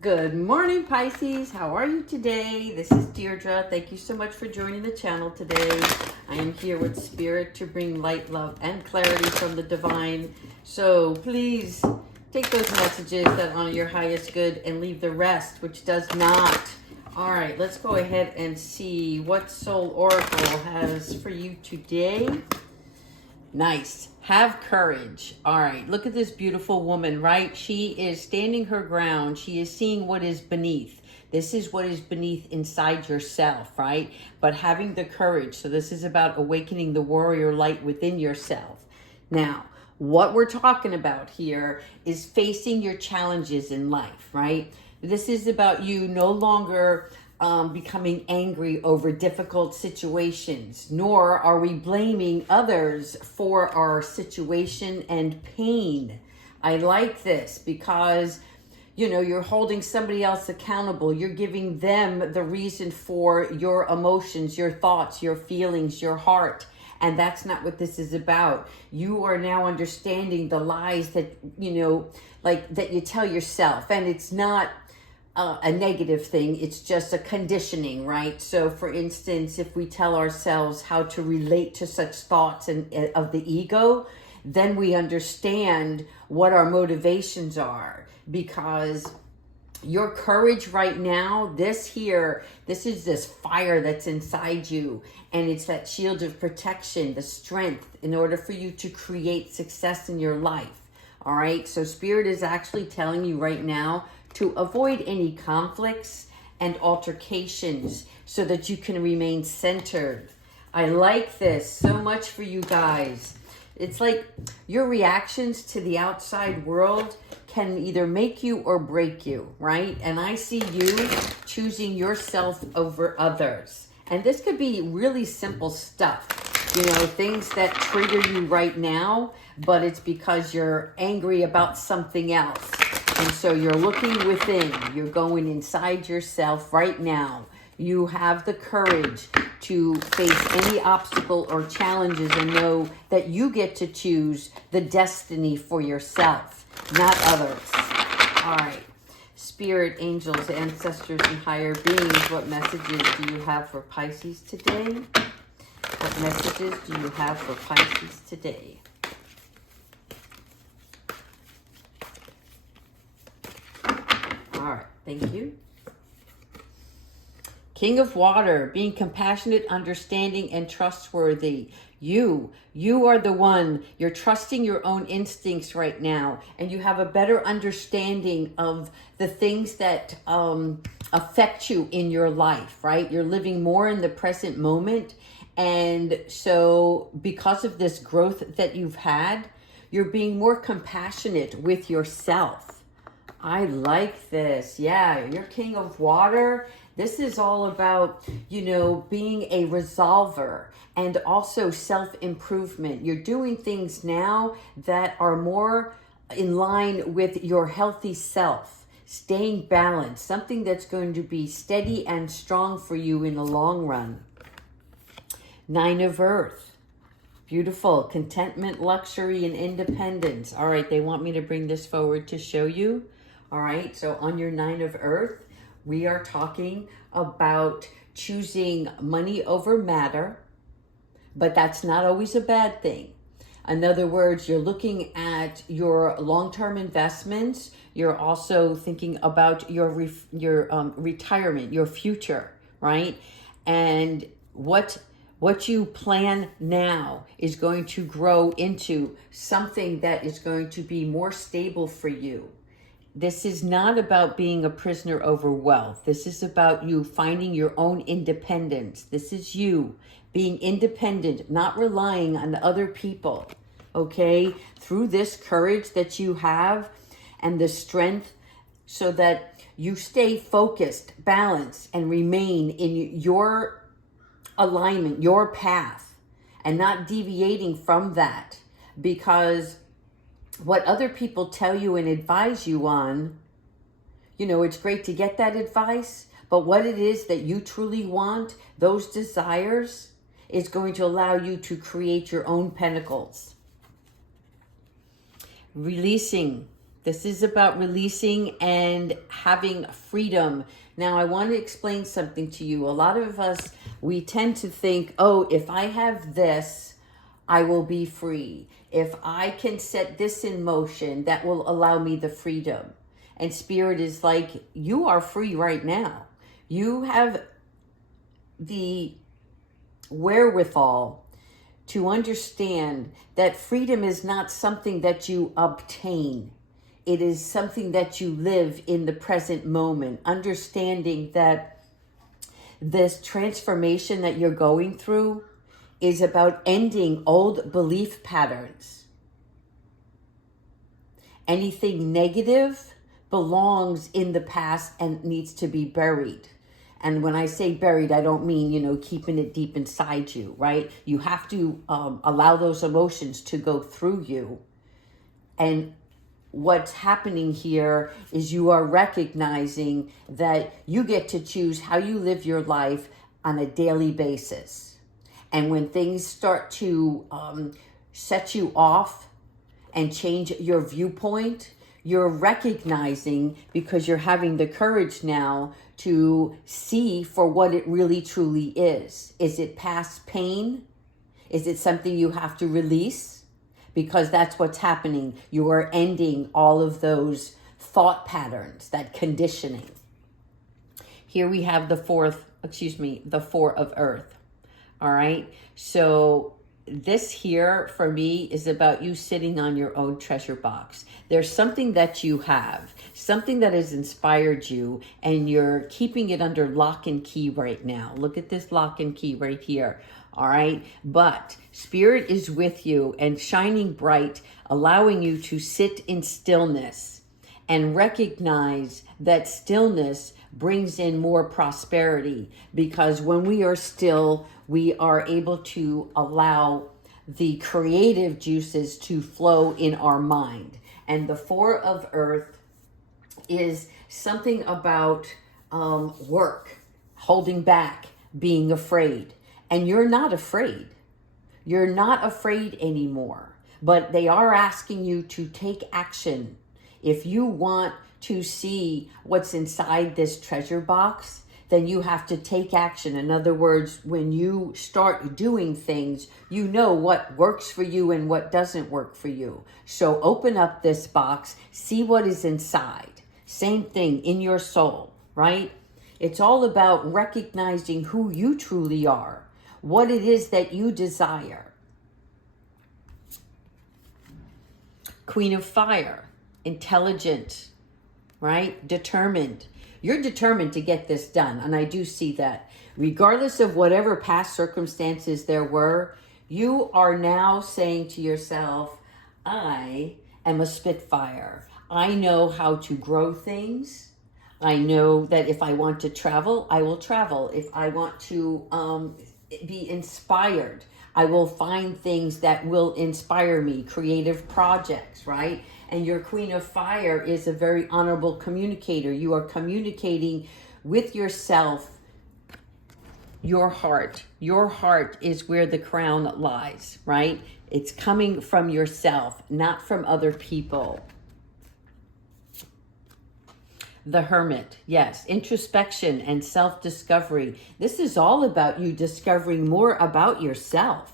Good morning, Pisces. How are you today? This is Deirdre. Thank you so much for joining the channel today. I am here with Spirit to bring light, love, and clarity from the divine. So please take those messages that honor your highest good and leave the rest, which does not. All right, let's go ahead and see what Soul Oracle has for you today. Nice. Have courage. All right. Look at this beautiful woman, right? She is standing her ground. She is seeing what is beneath. This is what is beneath inside yourself, right? But having the courage. So this is about awakening the warrior light within yourself. Now, what we're talking about here is facing your challenges in life, right? This is about you no longer becoming angry over difficult situations, nor are we blaming others for our situation and pain. I like this because, you're holding somebody else accountable. You're giving them the reason for your emotions, your thoughts, your feelings, your heart. And that's not what this is about. You are now understanding the lies that, that you tell yourself. And it's not a negative thing. It's just a conditioning, right? So for instance, if we tell ourselves how to relate to such thoughts and of the ego, then we understand what our motivations are, because your courage right now, this is this fire that's inside you, and it's that shield of protection, the strength in order for you to create success in your life. All right, so Spirit is actually telling you right now to avoid any conflicts and altercations so that you can remain centered. I like this so much for you guys. It's like your reactions to the outside world can either make you or break you, right? And I see you choosing yourself over others. And this could be really simple stuff, things that trigger you right now, but it's because you're angry about something else. And so you're looking within, you're going inside yourself right now. You have the courage to face any obstacle or challenges and know that you get to choose the destiny for yourself, not others. All right. Spirit, angels, ancestors, and higher beings, what messages do you have for Pisces today? What messages do you have for Pisces today? All right, thank you. King of Water, being compassionate, understanding, and trustworthy. You are the one. You're trusting your own instincts right now, and you have a better understanding of the things that affect you in your life, right? You're living more in the present moment, and so because of this growth that you've had, you're being more compassionate with yourself. I like this. Yeah, you're King of Water. This is all about, being a resolver and also self-improvement. You're doing things now that are more in line with your healthy self, staying balanced, something that's going to be steady and strong for you in the long run. Nine of Earth. Beautiful. Contentment, luxury, and independence. All right, they want me to bring this forward to show you. All right, so on your Nine of Earth, we are talking about choosing money over matter, but that's not always a bad thing. In other words, you're looking at your long-term investments. You're also thinking about your retirement, your future, right? And what you plan now is going to grow into something that is going to be more stable for you. This is not about being a prisoner over wealth. This is about you finding your own independence. This is you being independent, not relying on other people, okay? Through this courage that you have and the strength so that you stay focused, balanced, and remain in your alignment, your path, and not deviating from that, because what other people tell you and advise you on, it's great to get that advice, but what it is that you truly want, those desires, is going to allow you to create your own pentacles. Releasing This is about releasing and having freedom. Now, I want to explain something to you. A lot of us, we tend to think, oh, if I have this, I will be free. If I can set this in motion, that will allow me the freedom. And Spirit is like, you are free right now. You have the wherewithal to understand that freedom is not something that you obtain. It is something that you live in the present moment, understanding that this transformation that you're going through is about ending old belief patterns. Anything negative belongs in the past and needs to be buried. And when I say buried, I don't mean, keeping it deep inside you, right? You have to allow those emotions to go through you. And what's happening here is you are recognizing that you get to choose how you live your life on a daily basis. And when things start to set you off and change your viewpoint, you're recognizing, because you're having the courage now to see for what it really truly is. Is it past pain? Is it something you have to release? Because that's what's happening. You are ending all of those thought patterns, that conditioning. Here we have the Four of Earth. All right. So this here for me is about you sitting on your own treasure box. There's something that you have, something that has inspired you, and you're keeping it under lock and key right now. Look at this lock and key right here. All right. But Spirit is with you and shining bright, allowing you to sit in stillness and recognize that stillness brings in more prosperity, because when we are still, we are able to allow the creative juices to flow in our mind. And the Four of Earth is something about work, holding back, being afraid. And you're not afraid. You're not afraid anymore. But they are asking you to take action. If you want to see what's inside this treasure box, then you have to take action. In other words, when you start doing things, you know what works for you and what doesn't work for you. So open up this box, see what is inside. Same thing in your soul, right? It's all about recognizing who you truly are, what it is that you desire. Queen of Fire, intelligent, right? Determined. You're determined to get this done. And I do see that. Regardless of whatever past circumstances there were, you are now saying to yourself, I am a Spitfire. I know how to grow things. I know that if I want to travel, I will travel. If I want to be inspired, I will find things that will inspire me, creative projects, right? And your Queen of Fire is a very honorable communicator. You are communicating with yourself, your heart. Your heart is where the crown lies, right? It's coming from yourself, not from other people. The Hermit, yes, introspection and self-discovery. This is all about you discovering more about yourself.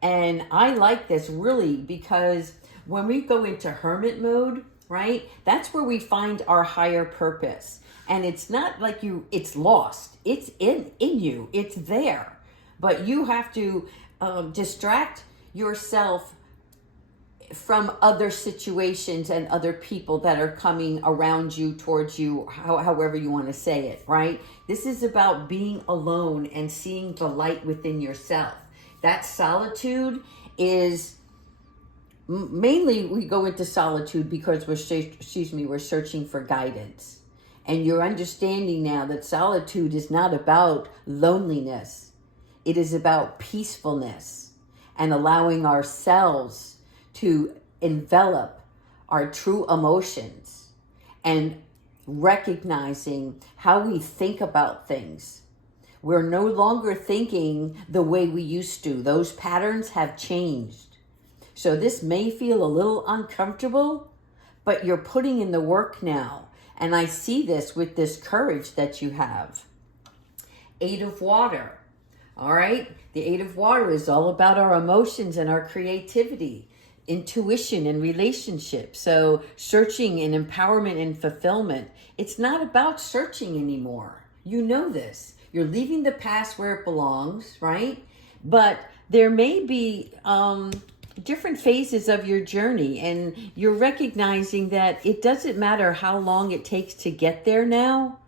And I like this really because when we go into hermit mode, right, that's where we find our higher purpose. And it's not like it's lost. It's in you. It's there. But you have to distract yourself from other situations and other people that are coming around you, towards you, however you want to say it, right? This is about being alone and seeing the light within yourself. That solitude is mainly, we go into solitude because we're searching for guidance. And you're understanding now that solitude is not about loneliness. It is about peacefulness and allowing ourselves to envelop our true emotions and recognizing how we think about things. We're no longer thinking the way we used to. Those patterns have changed. So this may feel a little uncomfortable, but you're putting in the work now. And I see this with this courage that you have. 8 of water. All right. The 8 of water is all about our emotions and our creativity, intuition and relationships. So searching and empowerment and fulfillment. It's not about searching anymore. You know this. You're leaving the past where it belongs, right? But there may be different phases of your journey, and you're recognizing that it doesn't matter how long it takes to get there now,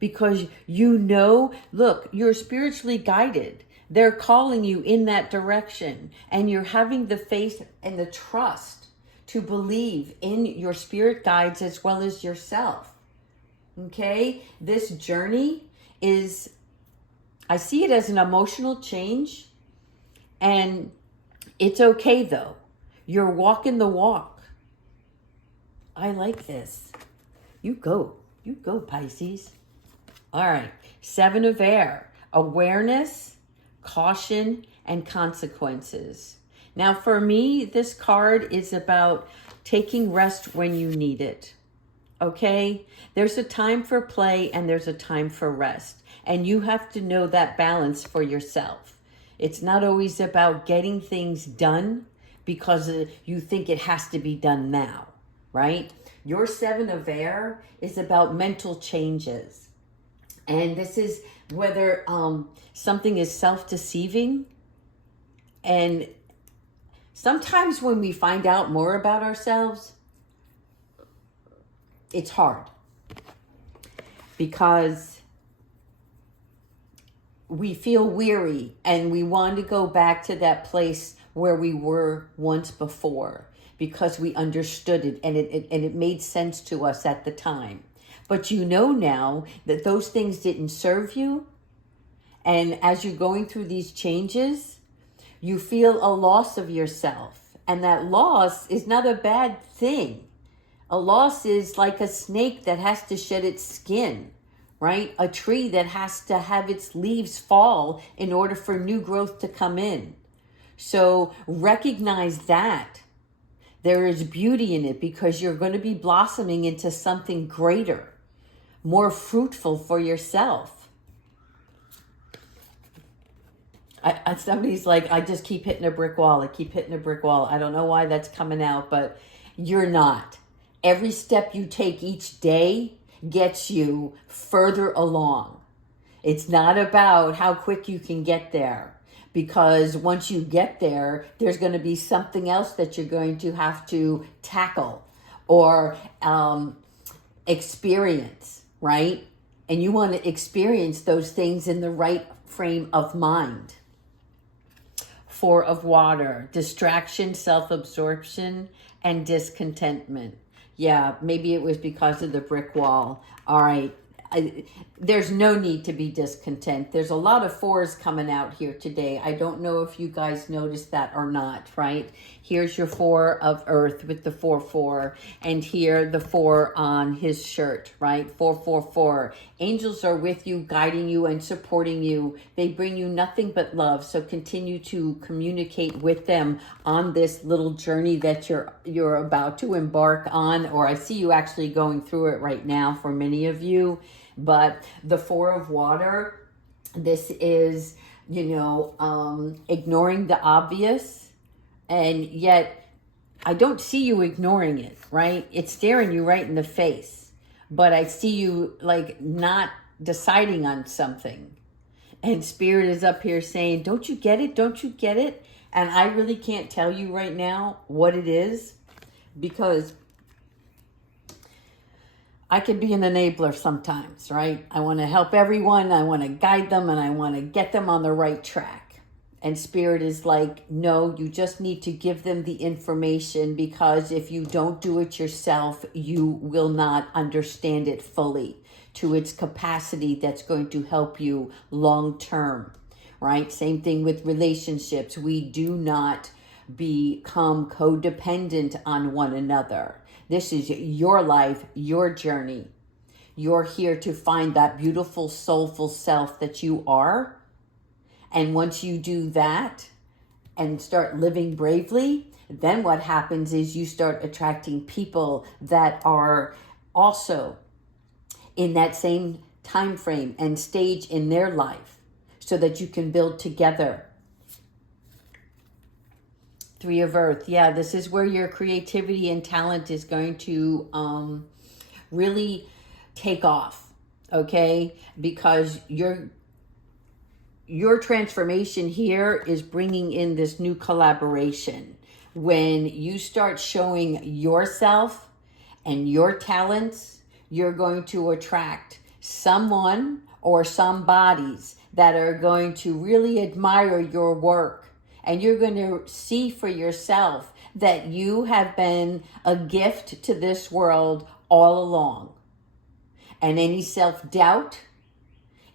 because you know, look, you're spiritually guided. They're calling you in that direction, and you're having the faith and the trust to believe in your spirit guides as well as yourself. Okay? This journey is, I see it as an emotional change, and it's okay though. You're walking the walk. I like this. You go, Pisces. All right, 7 of air, awareness, caution, and consequences. Now for me, this card is about taking rest when you need it. Okay? There's a time for play and there's a time for rest. And you have to know that balance for yourself. It's not always about getting things done because you think it has to be done now, right? Your 7 of air is about mental changes. And this is whether something is self-deceiving. And sometimes when we find out more about ourselves, it's hard because we feel weary and we want to go back to that place where we were once before because we understood it and it made sense to us at the time. But you know now that those things didn't serve you. And as you're going through these changes, you feel a loss of yourself. And that loss is not a bad thing. A loss is like a snake that has to shed its skin, right? A tree that has to have its leaves fall in order for new growth to come in. So recognize that. There is beauty in it because you're going to be blossoming into something greater, more fruitful for yourself. Somebody's like, I just keep hitting a brick wall. I keep hitting a brick wall. I don't know why that's coming out, but you're not. Every step you take each day gets you further along. It's not about how quick you can get there, because once you get there, there's going to be something else that you're going to have to tackle or experience, right? And you want to experience those things in the right frame of mind. 4 of water, distraction, self-absorption, and discontentment. Yeah, maybe it was because of the brick wall. All right. There's no need to be discontent. There's a lot of 4s coming out here today. I don't know if you guys noticed that or not, right? Here's your 4 of earth with the 4-4. And here the 4 on his shirt, right? 4-4-4. Angels are with you, guiding you and supporting you. They bring you nothing but love. So continue to communicate with them on this little journey that you're about to embark on. Or I see you actually going through it right now for many of you. But the 4 of water, this is, ignoring the obvious. And yet I don't see you ignoring it, right? It's staring you right in the face. But I see you like not deciding on something. And Spirit is up here saying, don't you get it? Don't you get it? And I really can't tell you right now what it is, because I can be an enabler sometimes, right? I want to help everyone. I want to guide them and I want to get them on the right track. And Spirit is like, no, you just need to give them the information, because if you don't do it yourself, you will not understand it fully to its capacity that's going to help you long term, right? Same thing with relationships. We do not become codependent on one another. This is your life, your journey. You're here to find that beautiful, soulful self that you are. And once you do that and start living bravely, then what happens is you start attracting people that are also in that same time frame and stage in their life so that you can build together. Three of Earth. Yeah, this is where your creativity and talent is going to really take off, okay? Because your transformation here is bringing in this new collaboration. When you start showing yourself and your talents, you're going to attract someone or some bodies that are going to really admire your work. And you're going to see for yourself that you have been a gift to this world all along. And any self-doubt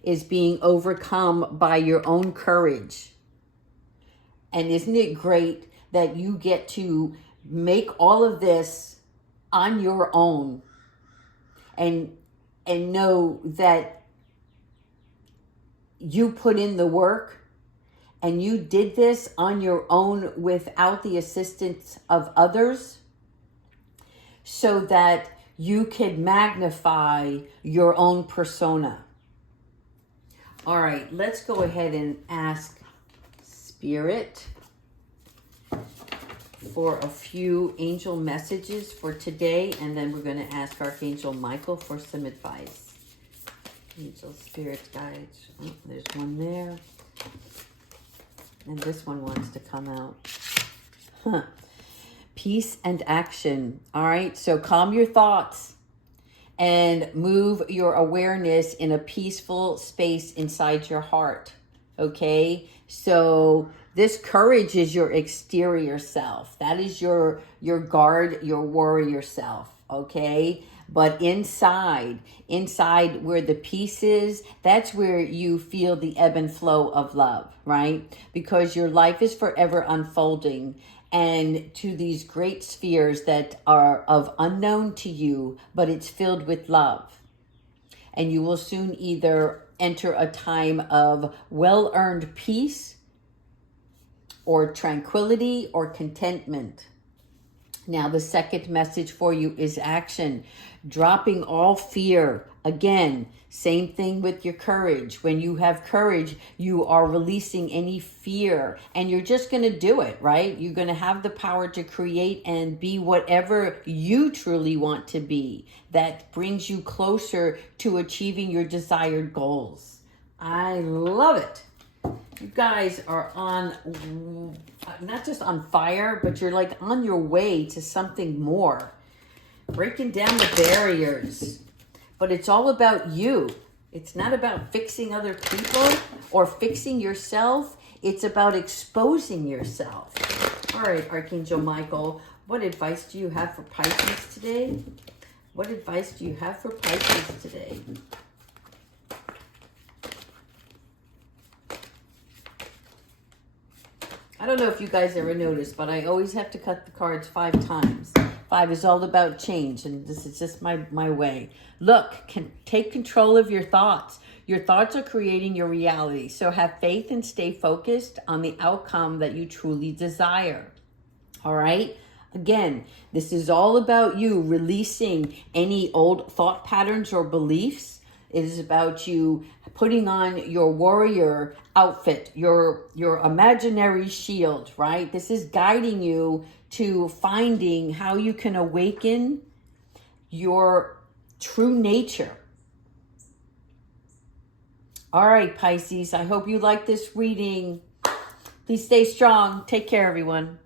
is being overcome by your own courage. And isn't it great that you get to make all of this on your own and know that you put in the work and you did this on your own without the assistance of others so that you could magnify your own persona. All right, let's go ahead and ask Spirit for a few angel messages for today, and then we're going to ask Archangel Michael for some advice. Angel, Spirit, guides. Oh, there's one there. And this one wants to come out. Peace and action. All right, so calm your thoughts and move your awareness in a peaceful space inside your heart. Okay, so this courage is your exterior self. That is your guard, your warrior self. Okay, but inside where the peace is, that's where you feel the ebb and flow of love, right? Because your life is forever unfolding and to these great spheres that are of unknown to you, but it's filled with love. And you will soon either enter a time of well-earned peace or tranquility or contentment. Now, the second message for you is action. Dropping all fear. Again, same thing with your courage. When you have courage, you are releasing any fear and you're just going to do it, right? You're going to have the power to create and be whatever you truly want to be. That brings you closer to achieving your desired goals. I love it. You guys are on, not just on fire, but you're like on your way to something more. Breaking down the barriers. But it's all about you. It's not about fixing other people or fixing yourself. It's about exposing yourself. All right, Archangel Michael, what advice do you have for Pisces today? What advice do you have for Pisces today? I don't know if you guys ever noticed, but I always have to cut the cards 5 times. 5 is all about change, and this is just my way. Look, take control of your thoughts. Your thoughts are creating your reality, so have faith and stay focused on the outcome that you truly desire. All right? Again, this is all about you releasing any old thought patterns or beliefs. It is about you putting on your warrior outfit, your imaginary shield, right? This is guiding you to finding how you can awaken your true nature. All right, Pisces, I hope you like this reading. Please stay strong. Take care, everyone.